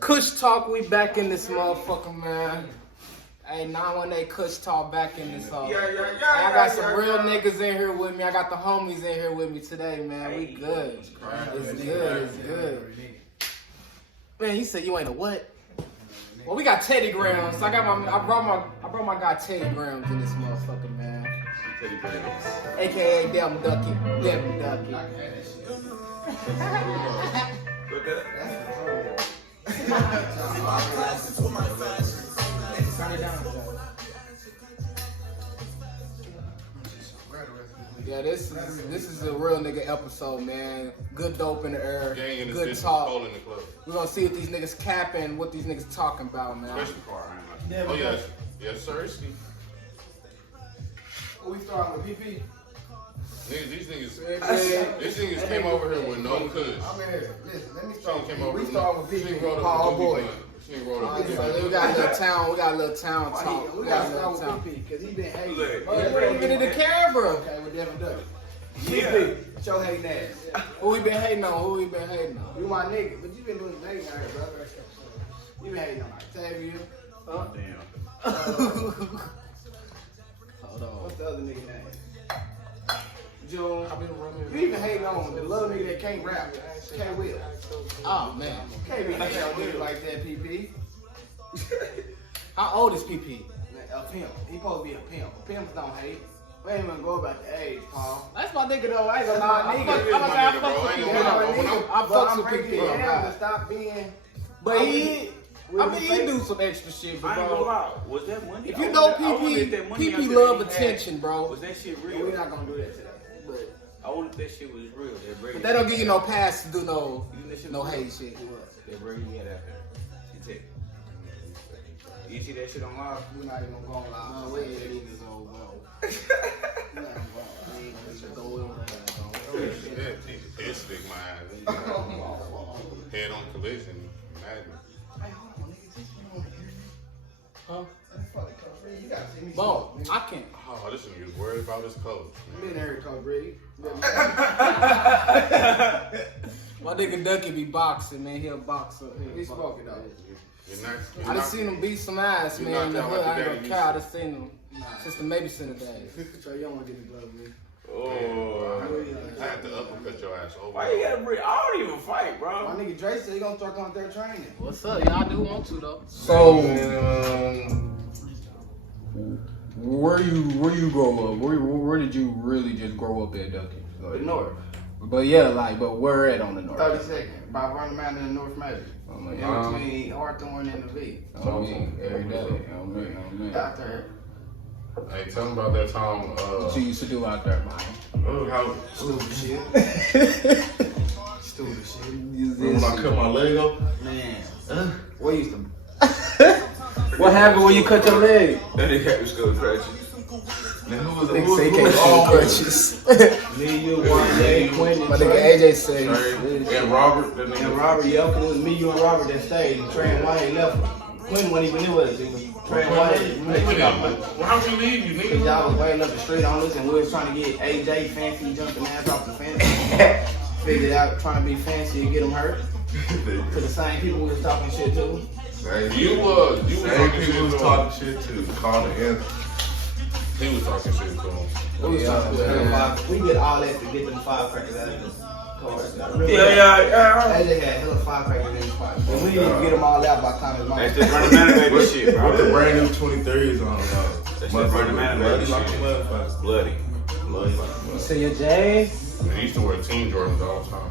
Kush Talk, we back in this motherfucker, man. Hey, 918 Kush Talk back in this hole. I got some real niggas in here with me. I got the homies in here with me today, man. We good. It's good. Man, you said you ain't a what? Well, we got Teddy Grams. I brought my guy Teddy Grams in this motherfucker, man. Teddy Grams. AKA Devin Ducky. Devin Ducky. What that? Yeah, this is a real nigga episode, man. Good dope in the air, good talk. We're gonna see if these niggas capping, what these niggas talking about, man. Oh yes, yes sir. We starting with PP. These niggas came over here with no kush. I'm in here. Listen, let me start. We start with PP. Paul Boy. So we got a little town. We got a little town talk. We got to start with PP because he been hating. You ain't even in the camera. Okay, with Devin Ducky. Yeah. PP, show hating ass. Who we been hating on? You my nigga, but you been doing hating out here, brother. You been hating on Octavia. Huh? Damn. Hold on. What's the other nigga name? June. I've been running. You even hating on the little nigga that can't rap. Can't will. Oh man. Can't be hating on niggas like that, PP. How old is PP? Man, a pimp. He supposed to be a pimp. Pimps don't hate. We ain't even go about the age, Paul. That's my nigga though. I ain't gonna lie. Nah, nigga. I fuck with I'm PP. breaking it down to stop being. But he do some extra shit, I ain't gonna bro. lie. Was that money? If you know PP love attention, bro. Was that shit We're real? not gonna do that today. But I wonder if that shit was real. But they don't give you no pass to do no hate shit. That Brady had out there. In Texas. You see that shit on live? we're not even gonna go live. No, we ain't even gonna go. We're not even gonna We ain't gonna go in. Head stick my ass. Head on collision. Madness. Hey, hold on, niggas. This one over here. Huh? That's fucking Coach Reed. You gotta see me. Bo, I can't. Oh, this nigga was worried about his coach. You been there, Coach Reed. My nigga Ducky be boxing, man. He'll box up. We spoke it out. I done seen him beat some ass, You man. In the knocked hood, out I like ain't the gonna daddy care. I done seen him since the Babysitter days. So you don't want to get the glove, man. Oh, I had to uppercut your ass over. Why you gotta bring? I don't even fight, My bro. nigga Dre said he gonna start going through training. What's up? Y'all do want to though. So, where you grow up? Where did you really just grow up at, Ducky? The North. But yeah, but where at on the North? 32nd. By Vernon Mountain in North Maybe. Oh my In God. between Hawthorne and the V. Oh man, every day. Oh man. Out there. Hey, tell me about that time. What you used to do out there, man? How Stupid shit. Stupid shit. when I cut my leg up? Man, What used to What happened when you cut your leg? that nigga had me skull crutches. Man, who was Nigga say can't oh, shoot crutches. me, you, one day, Quentin, My nigga AJ said. And Robert, that and nigga. Robert, yeah, it was me, you, and Robert that stayed. And Trey and Wayne left. Quentin wasn't even with us. It was Trey and Wayne. Well, how'd you leave, you nigga? Y'all was waiting up the street on us, and we was trying to get AJ fancy jumping ass off the fence. Figured out trying to be fancy and get him hurt. To the same people we was talking shit to. You was Same people was talking shit too. Call the answer. He was talking shit to him. We was talking to them. We did all that to get them firecrackers out of the cars. Yeah. AJ had hella firecrackers in his pocket. But we didn't get them all out by the time his mom. That's just running man baby shit, With the bro. brand new 23s on, That's just running man baby like a shit. motherfucker. Bloody. Bloody like a You motherfucker. say your J's? And he used to wear Team Jordans all the time.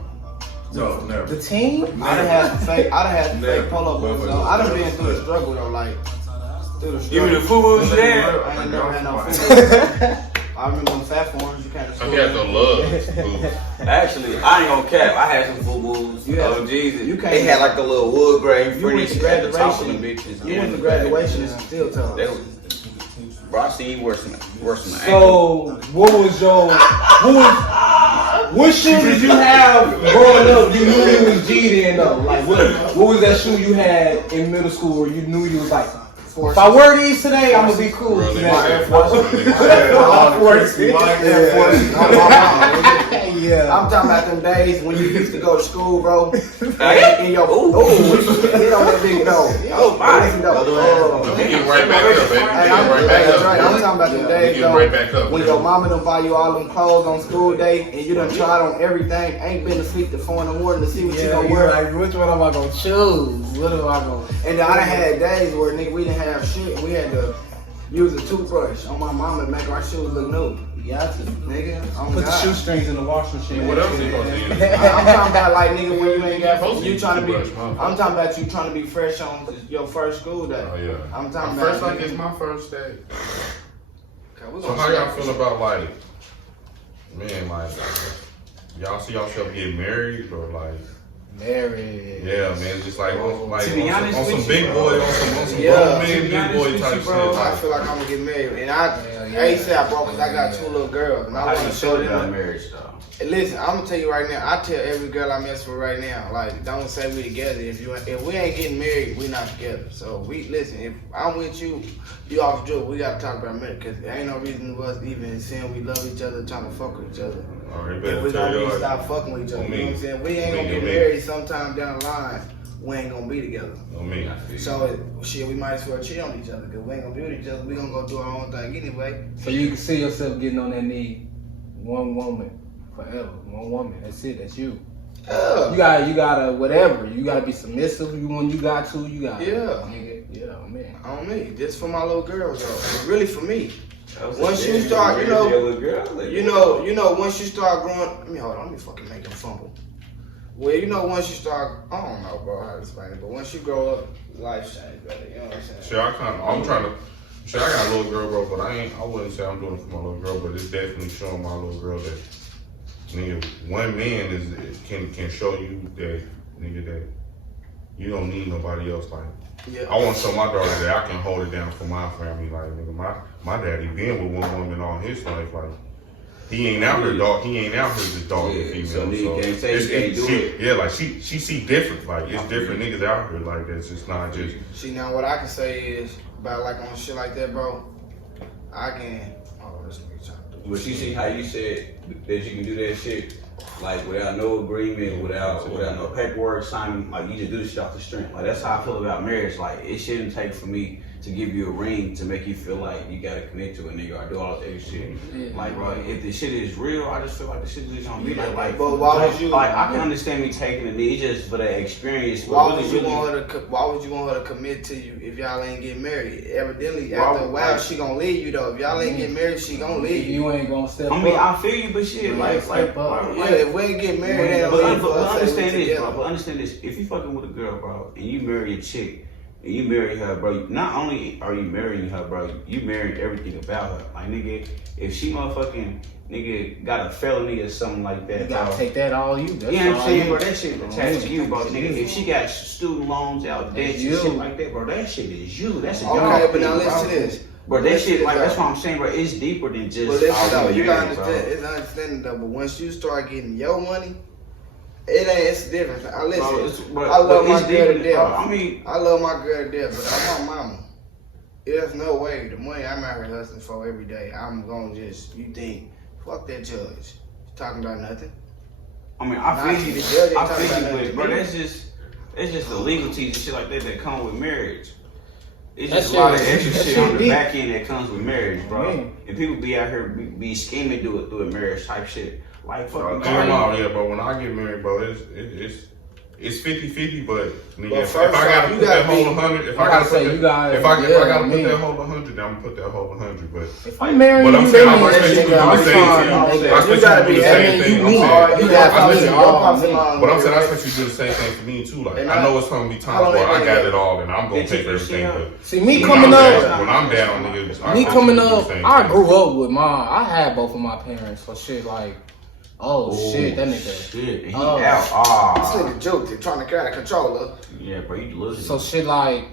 No, never. The team? I done had some fake Never. polo boots though. I done been through the struggle though, like through the Give me the struggle. food shit. I ain't never had no food. I remember them fat forms you kind of He had the love. Actually, I ain't gonna cap. I had some FUBUs. You had- Oh Jesus! you can't- They had like the little wood grain You went furniture to at the top of graduation. them bitches. You went to graduation and some steel toes. They was, bro, I seen you worse than ankle. So, what shoe did you have growing up? You knew you was G then though. Like what was that shoe you had in middle school where you knew you was like If I wear these today, I'm gonna be cool Real today. nigga shit. Yeah. I'm talking about them days when you used to go to school, bro. And your hit on that big dog. Oh, my. You get right back up, baby. You Hey, get right back up. I'm talking about them days, You get right back though, up. when your mama done buy you all them clothes on school day, and you done tried on everything, ain't been to sleep till 4 in the morning to see what you Yeah, gonna you're wear. like, which one am I gonna choose? What am I gonna? And then I done had days where nigga we didn't have shit, and we had to use a toothbrush on my mama to make our shoes look new. You got to Nigga, oh put the God. shoestrings in the washing machine. What else you supposed to use? I'm talking about like nigga when you ain't got you trying to be. Toothbrush, huh? I'm talking about you trying to be fresh on your first school day. Oh yeah. I'm talking My first about like it's my first day. Okay, we So gonna how y'all see. feel about like, man, like y'all see yourself getting married or like, Married. yeah, man, just like on, To be honest on some with big you, boy, bro. on some Yeah. grown To be man, big honest boy with type you, bro, shit. I feel like I'm gonna get married, and I ASAP, bro, because I got 2 little girls, and I How want you to feel show about them. marriage, though? Listen, I'm gonna tell you right now. I tell every girl I mess with right now, like, don't say we together. If we ain't getting married, we not together. So listen. If I'm with you, you off the joke. We gotta talk about marriage, cause there ain't no reason for us even saying we love each other, trying to fuck with each other. All right, If better we tell don't your stop fucking with each other, On you know me. what I'm saying? We ain't On gonna me, get on me. married sometime down the line. We ain't gonna be together. on me. So shit, we might as well cheat on each other, cause we ain't gonna be with each other. We gonna go do our own thing anyway. So you can see yourself getting on that knee, one woman forever, one woman. That's it. That's you. Yeah. You gotta whatever. You gotta be submissive. When you got to, you got. Yeah. Nigga. Yeah, man. On me, just for my little girls though. Really for me. Once Once you start, you know, once you start growing. I mean, hold on, let me fucking make him fumble. Well, you know, once you start, I don't know, bro, how to explain it, but once you grow up, life changes, brother. You know what I'm saying? Shit, I'm trying to. Shit, I got a little girl, bro, but I wouldn't say I'm doing it for my little girl, but it's definitely showing my little girl that, nigga, one man can show you that, nigga, that you don't need nobody else. Like, Yeah. I want to show my daughter that I can hold it down for my family. Like, nigga, my daddy been with one woman all his life. Like, he ain't out here, dog. He ain't out here just dog Yeah, female. so nigga can't say you can't do she, it. Yeah, like she see different. Like, it's different niggas out here. Like, that's just not just. See, now what I can say is, about like on shit like that, bro, I can, oh, this nigga trying to do But you see how you said that you can do that shit, like without no agreement, without no paperwork signing, like you just do this shit off the strength. Like that's how I feel about marriage. Like it shouldn't take for me to give you a ring to make you feel like you gotta commit to a nigga or do all that extra shit. Yeah. Like bro, if the shit is real, I just feel like the shit is gonna be there. Like, But why would you? like I can understand me taking a knee just for that experience. But Why really, would you really, want her to? Why would you want her to commit to you if y'all ain't getting married? Evidently, Why after a would- while, like- she gonna leave you though. If y'all ain't getting married, she gonna leave you. You ain't gonna step I mean, up. I feel you, but shit, You like, ain't step up. Yeah, if we ain't getting married, they don't But, leave for us. understand say we this, bro. together. But understand this. If you fucking with a girl, bro, and you marry a chick, and you marry her, bro, not only are you marrying her, bro, you marrying everything about her. Like, nigga, if she motherfucking, nigga, got a felony or something like that, You gotta bro. take that all you. That's You know what all I'm saying, you. bro? That shit attached to you, bro. Nigga, if she got student loans out, debt, That's you. shit like that, bro, that shit is you. That's a Okay, dog but now thing, listen bro. to this. Bro, that Listen shit, to like, this, that's though. what I'm saying, bro. It's deeper than just. But listen all though, the you gotta marriage, bro. understand. It's understanding though. But once you start getting your money, it ain't. It's different. I listen. Bro, it's- I love my it's girl to deeper, bro. death. I mean, I love my girl to death, but I'm my mama. There's no way the money I'm out here hustling for every day, I'm gonna just, you think, fuck that judge. He's talking about nothing. I mean, Nah, I see, feel the you. judge ain't I talking feel about you, nothing but bro, to me. that's just the legalities and shit like that come with marriage. It's That just a lot of shit- extra that shit shit on the deep. back end that comes with marriage, bro. Man. And people be out here be scheming through a marriage type shit. Like fucking Yeah, but when I get married, bro, it's 50-50, but nigga, But if first I gotta off, you put that gotta whole be- 100, if I I gotta gotta say, put you that, gotta- if I yeah, gotta I put mean- that whole 100, then I'm gonna put that whole 100. But If I'm marrying But you, I'm they saying, need I'm that expecting shit. you to do I'm the same trying thing. to make I that- expect You gotta you to do be, the I same mean, thing. you I'm need saying. hard. You I gotta listen, follow all your my profit men. line. But I'm saying I expect you to do the same thing for me too. Like And I know it's gonna be How times long where they I been got together? it all and I'm gonna They take took this everything. shit But See, me when coming I'm up, down, when I'm down, nigga, I me expect coming you to do the up, same I thing. grew up with mine. I had both of my parents for shit like, oh shit, that nigga. Shit, and he Oh. out. This Ah, nigga joked. They're trying to carry the controller. yeah, bro, you delusional. So shit like,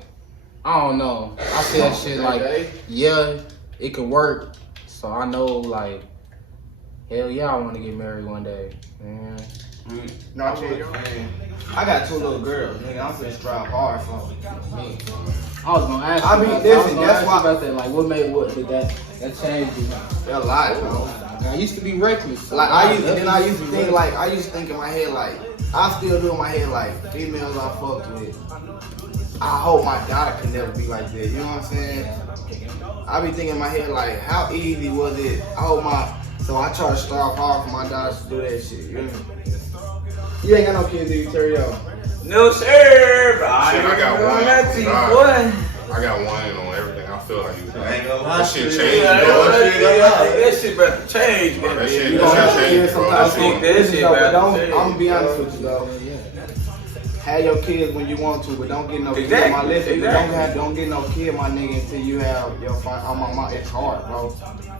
I don't know. I see that shit like, Okay. yeah, it could work. So I know like, hell yeah, I want to get married one day. Man, No, I tell you, man. I got 2 little girls, nigga. I'm finna strive hard for me. I was gonna ask you. I mean, about, listen, I was gonna that's ask you why- about that. Like, what made what did that changed you? They're a lot, bro. I used to be reckless. Like I used to think like I used to think in my head like I still do in my head like females I fucked with. I hope my daughter can never be like that. You know what I'm saying? I be thinking in my head like how easy was it? So I try to start hard for my daughters to do that shit. You know what I mean? You ain't got no kids, do you, Terrio? No sir, but Shit, I got one. Nothing, Nah. boy. I got one on everything. I feel like you. I ain't gonna lie. That shit shit. changed, Yeah, bro. that shit about to change, man. That shit You gonna have changed, kids bro. sometimes. That think shit- that shit No, but about to I'm gonna be honest with you though. Have your kids when you want to, but don't get no kid. Exactly, My listen, exactly. don't get no kid, my nigga, until you have your my it's hard, bro.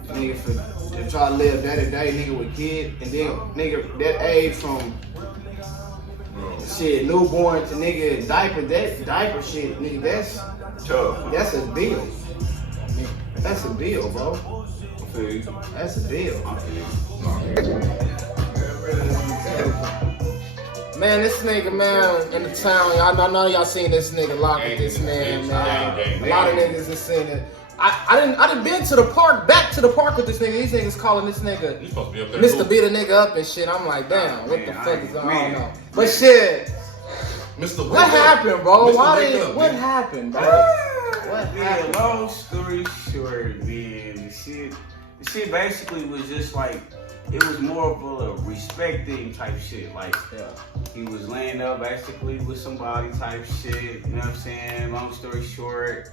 Nigga, to try to live day to day, nigga, with kid, and then nigga that age from shit newborn to nigga diaper shit, nigga, that's a deal. That's a deal, bro. That's a deal. Man, this nigga, man, in the town, I know y'all seen this nigga lock with this man. A lot of niggas have seen it. I done been to the park, back to the park with this nigga. These niggas calling this nigga You supposed to be up there. Mr. Beat a nigga up and shit. I'm like, damn, what the fuck is going on? I don't know. But shit, Mr. what happened, bro? Mr. What happened, bro? What Man, happened? long story short, man, the shit basically was just like, it was more of a respect thing type shit. Like, he was laying up basically with somebody type shit, you know what I'm saying? Long story short,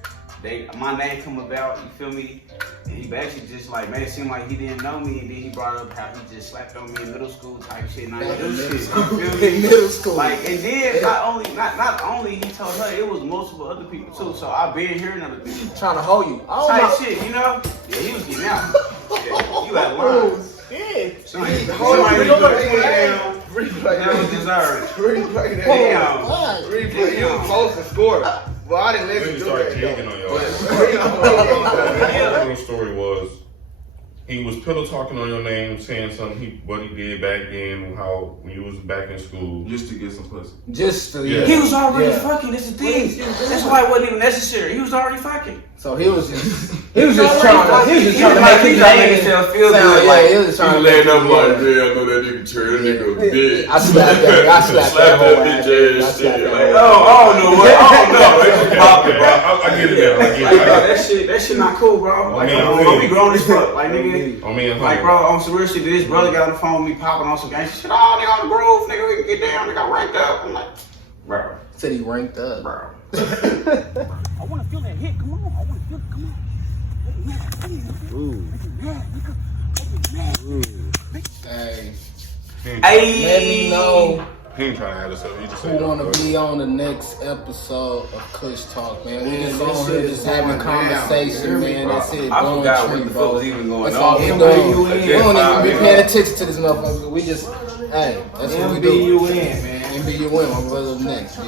my name come about, you feel me? And he basically just like, man, it seemed like he didn't know me, and then he brought up how he just slapped on me in middle school type shit, and I didn't do shit, you feel me? In middle school. Like, and then not only he told her, it was multiple other people too, so I've been hearing other people. Trying to hold you. Oh Type my shit, you know? Yeah, he was getting out. Yeah, you out of line. shit. Somebody Hold on, put replay down. Replay That was that. deserved. Replay that. Damn. What? Replay. You was supposed to score. Well, I didn't let Then you you do start that. jigging on your ass. though. The real story was he was pillow talking on your name, saying something what he did back then, how when you was back in school. Just to get some pussy. Just to, Yeah. He was already Yeah. fucking, that's the thing. That's why it wasn't even necessary. He was already fucking. So he was just trying to make his name himself feel good. Yeah, he was trying to make I know that nigga bitch. I slapped that whole ass. I slapped that whole ass. I don't know. It's just popping, bro. I get it now. I Like, get bro, it. that shit not cool, bro. Like, I mean, bro, we grown as fuck. Like, nigga. I mean, Like, bro, on some real shit, this brother got on the phone with me popping on some gangster shit. Oh, nigga on the groove, nigga, we can get down, nigga, ranked up. I'm like, bro, Said he ranked up. bro. I want to feel that hit. Come on. I want to feel it. Come on. Hey, Hey. let me know He ain't trying to have this up. He just who said, wanna be on the next episode of Kush Talk, man. We Man, just this on shit here is just having going down. conversation, man. That's it. I Going forgot what tree, the bro. fuck was even going That's all on. we MBUN. doing. We don't even be Yeah. paying attention to this motherfucker. We just, hey, that's what we do. MBUN, man. MBUN, my brother next, B.